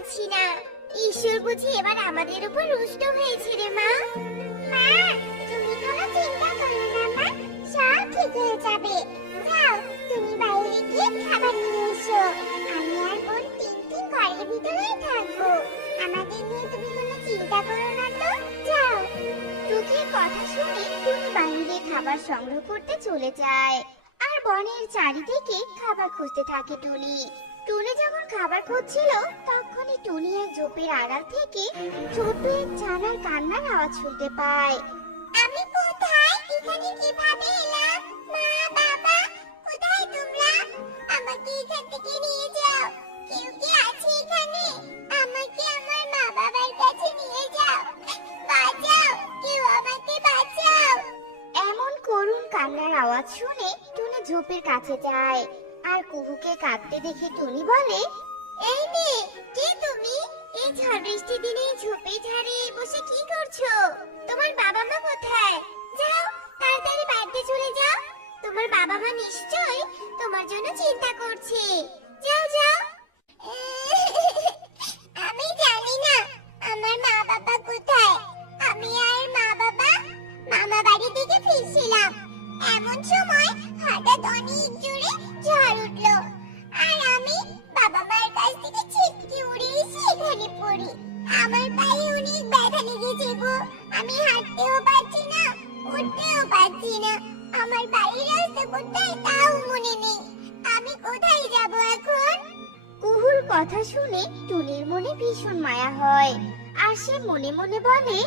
পারছি না। ঈশ্বর বুঝি এবার আমাদের উপর রুষ্ট হয়েছে রে মা। মা, তুমি কোনো চিন্তা করো না মা, সব ঠিক হয়ে যাবে। যাও, তুমি বাইরে গিয়ে খাবার নিয়ে এসো। আমি আর বোন টিনটিন ঘরের ভিতরেই থাকবো। আমাদের নিয়ে তুমি কোনো চিন্তা করো না তো। যাও। টুকির কথা শুনে টুনি বাইরে খাবার সংগ্রহ করতে চলে যায়। আর বনের চারিদিকে খাবার খুঁজতে থাকে টুনি। টুনি যখন খাবার খুঁজছিল তখনই টুনি এক ঝোপের আড়াল থেকে ছোট্ট এক ছানার কান্নার আওয়াজ শুনতে পায়। আমি কোথায়? এখানে কিভাবে এলাম? মা, বাবা, কোথায় তোমরা? আমাকে এখান থেকে নিয়ে যাও। কেউ কি আছে এখানে? আমাকে আমার মা বাবার কাছে নিয়ে যাও। বাঁচাও, কেউ আমাকে বাঁচাও। এমন করুণ কান্নার আওয়াজ শুনে টুনি ঝোপের কাছে যায়। আর কুহুকে কাঁদতে দেখে টুনি বলে, এই মেয়ে, কে তুমি? এই ঝড় বৃষ্টির দিনে ঝোপে ঝাড়ে বসে কি করছো? তোমার বাবা মা কোথায়? যাও, তাড়াতাড়ি বাড়িতে চলে যাও। তোমার বাবা মা নিশ্চয়ই তোমার জন্য চিন্তা করছে। যাও যাও। আমি জানি না আমার মা বাবা কোথায়। আমি আর মা বাবা মামা বাড়ি থেকে ফিরছিলাম। এমন সময় হঠাৎ অনেক জোরে ঝড় উঠলো। আর আমি বাবা মার কাছ থেকে ছিটকে উড়ে এসে এখানে পড়ি। আমার পায়ে অনেক ব্যথা লেগেছে গো। আমি হাঁটতেও পারছি না, উঠতেও পারছি না। আমার বাড়ির রাস্তা কোথায় তাও মনে নেই। আমি কোথায় যাব এখন? কুহুর কথা শুনে টুনির মনে ভীষণ মায়া হয়। আর সে মনে মনে বলে,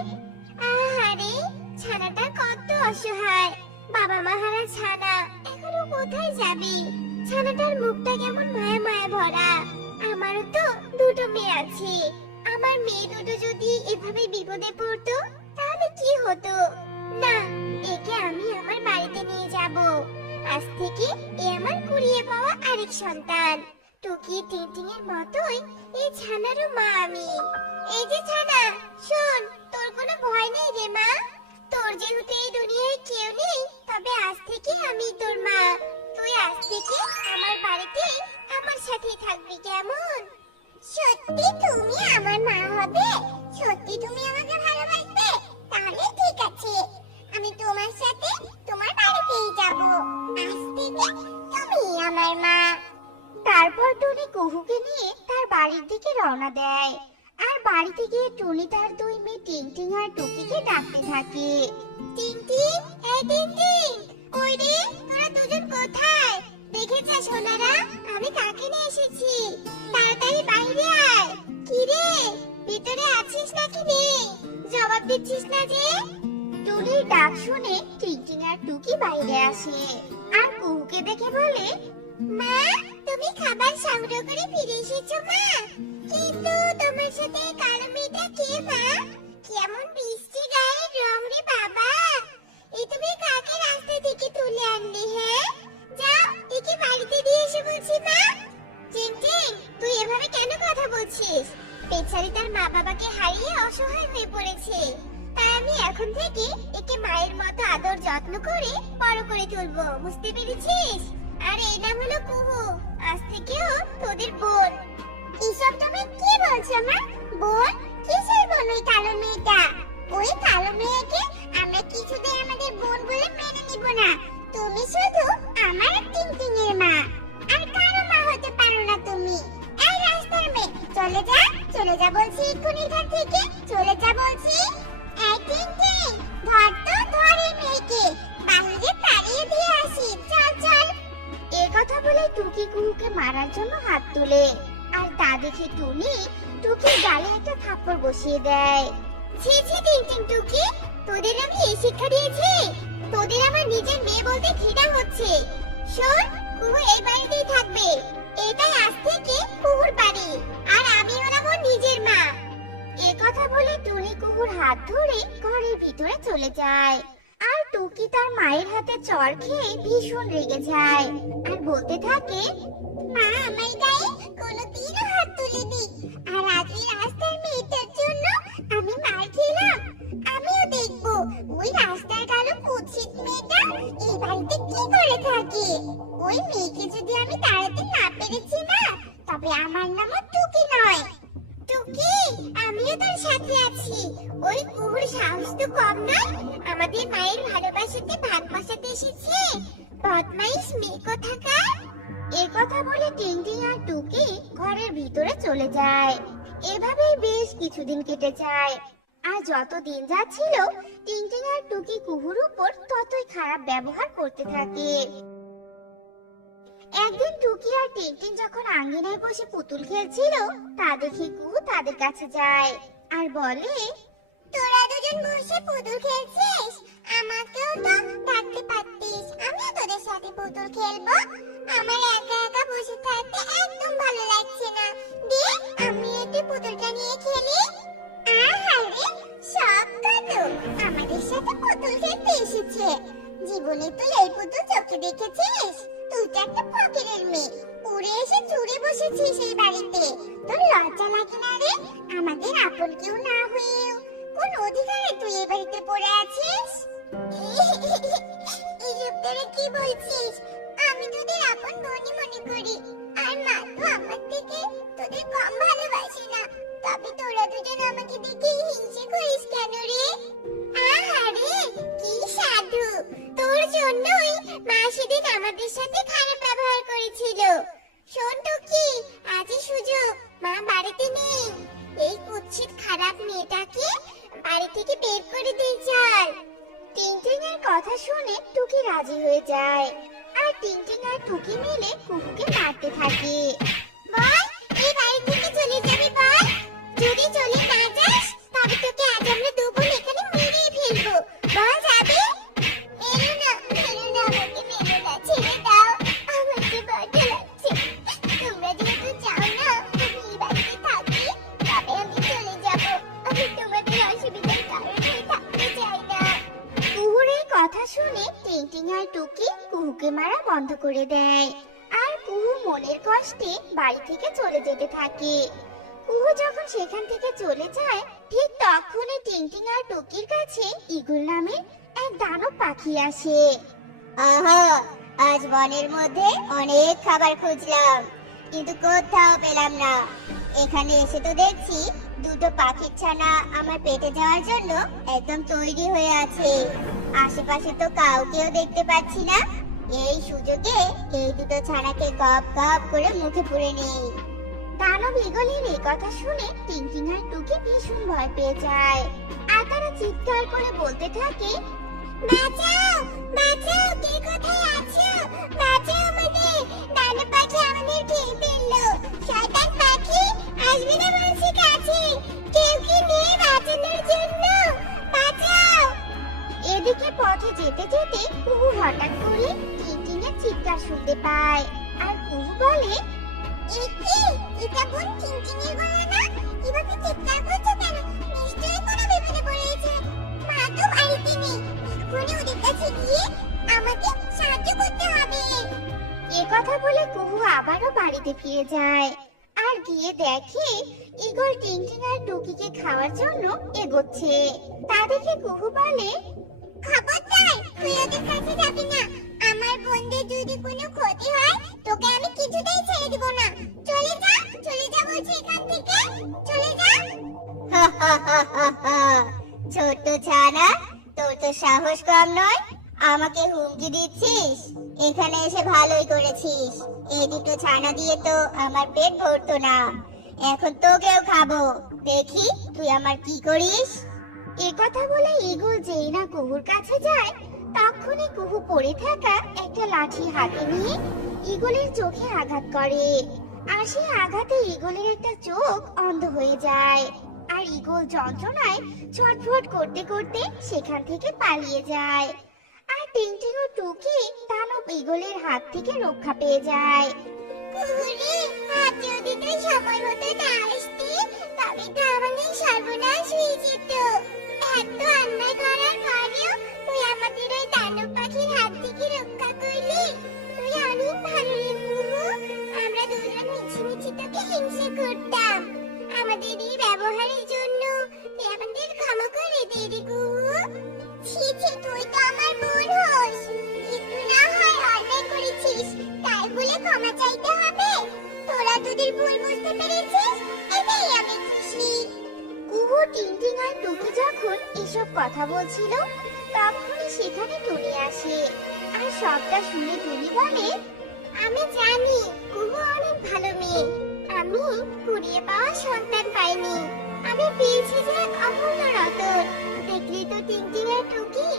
আহারে, ছানাটা কত অসহায়। বাবা মা হারা ছানা এখনো কোথায় যাবে? ছানাটার মুখটা কেমন মায়া মায়া ভরা। আমারও তো দুটো মেয়ে আছে। আমার মেয়ে দুটো যদি এভাবে বিপদে পড়তো তাহলে কি হতো? না, একে আমি আমার বাড়িতে নিয়ে যাব। আজ থেকে এ আমার কুড়িয়ে পাওয়া আরেক সন্তান। টুকি টিনটিং এর মতোই এই ছানারও মা আমি। এই যে ছানা, শোন, তোর কোনো ভয় নেই রে মা। তোর যেহেতু এই দুনিয়ায় কেউ নেই, তবে আজ থেকে আমি তোর মা। তুই আজ থেকে আমার বাড়িতে আমার সাথেই থাকবি, কেমন? সত্যি তুমি আমার মা হবে? সত্যি তুমি আমাকে ভালোবাসবে? তাহলে ঠিক আছে, আমি তোমার সাথে তোমার বাড়িতেই যাব। আজ থেকে তুমি আমার মা। তারপর টুনি কুহুকে নিয়ে তার বাড়ির দিকে রওনা দেয়। আর বাড়িতে গিয়ে টুনি তার দুই মেয়ে টিংটিং আর টুকিকে ডাকতে থাকে। টিংটিং, এই টিংটিং, কই রে? তোরা দুজন কোথায়? দেখেছিস সোনারা, আমি কাকে নিয়ে এসেছি? তাড়াতাড়ি বাইরে আয়। কি রে, ভিতরে আছিস নাকি নেই? জবাব দিচ্ছিস না যে? টুনির ডাক শুনে টিংটিং আর টুকি বাইরে আসে। আর কুহুকে দেখে বলে, মা, তুমি খাবার সংগ্রহ করে ফিরে এসেছো মা। কিন্তু তোমার সাথে কালো মেয়েটা কে মা? কেমন বৃষ্টি গায়ের রং রে বাবা। এই তুমি কাকে রাস্তা থেকে তুলে আনলে? হ্যাঁ, যাও, একে বাড়িতে দিয়ে এসে বলছি মা। টিংটিং, তুই এভাবে কেন কথা বলছিস? বেচারি তার মা বাবাকে হারিয়ে অসহায় হয়ে পড়েছে। তাই আমি এখন থেকে একে মায়ের মতো আদর যত্ন করে বড় করে তুলবো, বুঝতে পেরেছিস? আর এই নাম হলো কুহু, আজ থেকেও তোদের বোন। এসব তুমি কি বলছো মা? বোন? কিসের বোন ওই কালো মেয়েটা? ওই কালো মেয়েকে আমরা কিছুতেই আমাদের বোন বলে মেনে নিব না। তুমি শুধু আমার টিংটিং এর মা, আর কারো মা হতে পারো না তুমি। এই রাস্তার মেয়ে, চলে যা, চলে যা বলছি এক্ষুনি এখান থেকে, চলে যা বলছি। এই টিংটিং, ধর তো, ধর এই মেয়েকে, বাইরে তাড়িয়ে দিয়ে আসি, চল চল। এই কথা বলে টুকি কুহুকে মারার জন্য হাত তোলে। আর তা দেখে টুনি টুকির গালে একটা থাপ্পড় বসিয়ে দেয়। ছি ছি টিংটিং টুকি, তোদের আমি এই শিক্ষা দিয়েছি? তোদের আমার নিজের মেয়ে বলতে ঘৃণা হচ্ছে। শোন, কুহু এই বাড়িতেই থাকবে। এটাই আজ থেকে কুহুর বাড়ি, আর আমি হলাম ওর নিজের মা। এই কথা বলে টুনি কুহুর হাত ধরে ঘরের ভিতরে চলে যায়। আর টুকি তার মায়ের হাতে চড় খেয়ে ভীষণ রেগে যায়। আর বলতে থাকে, মা আমার গায়ে কোনোদিনও হাত তুলেনি, আর আজ এই রাস্তার মেয়েটার জন্য আমি মার খেলাম। আমিও দেখবো ওই রাস্তার কালো কুৎসিত মেয়েটা এই বাড়িতে কি করে থাকে। ওই মেয়েকে যদি আমি তাড়াতে না পেরেছি না, তবে আমার নামও টুকি নয়। ওই কুহুর সাহস তো কম নয়, আমাদের মায়ের ভালোবাসাতে ভাগ বসাতে এসেছে। বদমাইশ মেয়ে কোথাকার। এ কথা বলে টিংটিং আর টুকি ঘরের ভিতরে চলে যায়। এভাবেই বেশ কিছুদিন কেটে যায়। আর যত দিন যাচ্ছিল টিংটিং আর টুকি কুহুর উপর ততই খারাপ ব্যবহার করতে থাকে। একদিন টুকি আর টিংটিং যখন আঙ্গিনায় বসে পুতুল খেলছিল তা দেখে কুহু তাদের কাছে যায় আর বলে, তোরা দুজন বসে পুতুল খেলছিস, আমাকেও তো ডাকতে পারতিস, আমিও তোদের সাথে পুতুল খেলবো। আমার একা একা বসে থাকতে একদম ভালো লাগছে না, দে আমি একটু পুতুলটা নিয়ে খেলি। আহারে সব কাটো আমাদের সাথে পুতুল খেলতে এসেছে। জীবনে তুই এই পুতুল চোখে দেখেছিস? তুই তো একটা ফকিরের মেয়ে, উড়ে এসে চুড়ে বসেছিস এই বাড়িতে। তোর লজ্জা লাগে না রে? আমাদের আপন কেউ না হয়েও কোন অধিকারে তুই এই বাড়িতে পড়ে আছিস? এইসব তোরা কি বলছিস? আমি তোদের আপন বোনই মনে করি, আর মা তো আমার থেকে তোদের কম ভালোবাসে না। তবে তোরা দুজন আমাকে দেখে হিংসে করিস কেন রে? আহারে কি সাধু, তোর জন্যই মা সেদিন আমাদের সাথে খারাপ ব্যবহার করেছিল। শোন টুকি, আজই সুযোগ, মা বাড়িতে নেই। এই কুৎসিত খারাপ মেয়েটাকে বাড়ি থেকে বের করে দিয়ে চল। টিংটিং এর কথা শুনে টুকি রাজি হয়ে যায় আর টিংটিং আর টুকি মিলে কুহুকে মারতে থাকে। বল এই বাড়ি থেকে চলে যাবি বল। যদি চলে না যাস তবে তোকে আজ আমরা দুপুর এখানে মেরেই ফেলবো। বল যাবি? মেরো না, মেরো না, আমাকে মেরো না, ছেড়ে দাও, আমাকে বড্ড লাগছে। তোমরা যেহেতু চাও না আমি এই বাড়িতে থাকি, তবে আমি চলে যাব। আমি তোমাদের অসুবিধার কারণে থাকতে চাই না। কুহুর এই কথা শুনে টিংটিং আর টুকি কুহুকে মারা বন্ধ করে দেয় আর কুহু মনের কষ্টে বাড়ি থেকে চলে যেতে থাকে। কুহু যখন সেখান থেকে চলে যায় ঠিক তখনই টিংটিং আর টুকির কাছে ঈগল নামের এক দানব পাখি আসে। আহা, আজ বনের মধ্যে অনেক খাবার খুঁজলাম কিন্তু কোথাও পেলাম না। এখানে এসে তো দেখছি দুটো পাখির ছানা আমার পেটে যাওয়ার জন্য একদম তৈরি হয়ে আছে। আশেপাশে তো কাউকেও দেখতে পাচ্ছি না। এই সুযোগে এই দুটো ছানাকে গপ গপ করে মুখে পুরে নেই। দানব ঈগলের এই কথা শুনে টিংটিং আর টুকি ভীষণ ভয় পেয়ে যায় আর তারা চিৎকার করে বলতে থাকে, বাঁচাও, বাঁচাও, কে কোথায় আছো? বাঁচাও আমাদের, দানব পাখি আমাদের খেয়ে ফেললো। শয়তান পাখি, আসবে না বলছি কাছে, কেউ কি নেই বাঁচানোর জন্য? বাঁচাও। এদিকে পথে যেতে যেতে কুহু হঠাৎ করে টিংটিং এর চিৎকার শুনতে পায় আর কুহু বলে, একি, এটা বোন টিংটিংয়ের গলা না? এভাবে চিৎকার করছো কেন? নিশ্চয়ই কোনো বিপদে পড়েছে। মা তো বাড়িতে নেই, এক্ষুনি ওদের কাছে গিয়ে আমাকে সাহায্য করতে হবে। এ কথা বলে কুহু আবারও বাড়িতে ফিরে যায় আর গিয়ে দেখে ঈগল টিংটিং আর টুকিকে খাওয়ার জন্য এগোচ্ছে। তা দেখে কুহু বলে, খবরদার, তুই ওদের কাছে যাবি না। আমার বোনদের যদি কোনো ক্ষতি হয় তোকে আমি কিছুতেই ছেড়ে দিব না। চলে যা, চলে যা বলছি এখান থেকে, চলে যা। ছোট্ট ছানা, তোর তো সাহস কম নয়, আমাকে হুমকি দিচ্ছিস? এখানে এসে ভালোই করেছিস, এই দুটো ছানা দিয়ে তো আমার পেট ভরতো না, এখন তোকেও খাবো, দেখি তুই আমার কি করিস। এ কথা বলে ঈগল যেই না কুহুর কাছে যায় তখনই কুহু পড়ে থাকা একটা লাঠি হাতে নিয়ে ঈগলের চোখে আঘাত করে আর সেই আঘাতে ঈগলের একটা চোখ অন্ধ হয়ে যায় আর ঈগল যন্ত্রণায় ছটফট করতে করতে সেখান থেকে পালিয়ে যায় আর টিংটিং ও টুকি দানব ঈগলের হাত থেকে রক্ষা পেয়ে যায়। কুহুরে, আজ যদি তুই সময় মতো না আসতি তবে তো আমাদের সর্বনাশ হয়ে যেত। এত অন্যায় করার পরেও তুই আমাদের ওই দানব পাখির হাত থেকে রক্ষা করলি। তুই অনেক ভালো রে কুহু। আমরা দুজন মিছিমিছি তোকে হিংসা করতাম। আমাদের এই ব্যবহারের জন্য তুই আমাদের ক্ষমা করে দে রে কুহু। ছি ছি, তুই তো আমার বোন হোস, একটু না হয় অন্যায় করেছিস তাই বলে ক্ষমা চাইতে হবে? তোরা তোদের ভুল বুঝতে পেরেছিস, এটাই আমি খুশি। কুহু টিংটিং আর টুকি যখন এসব কথা বলছিল তখনই সেখানে টুনি আসে। আর সবটা শুনে টুনি বলে, আমি জানি কুহু অনেক ভালো মেয়ে। আমি কুড়িয়ে পাওয়া সন্তান পাইনি, আমি পেয়েছি যে এক অমূল্য রতন। দেখলি তো টিংটিং আর টুকি,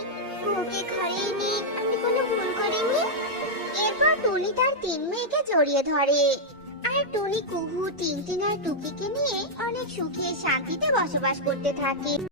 কুহুকে ঘরে এনে আমি কোনো ভুল করিনি। এরপর টুনি তার 3 মেয়েকে জড়িয়ে ধরে। আর টুনি কুহু টিংটিং আর টুকিকে নিয়ে অনেক সুখে শান্তিতে বসবাস করতে থাকে।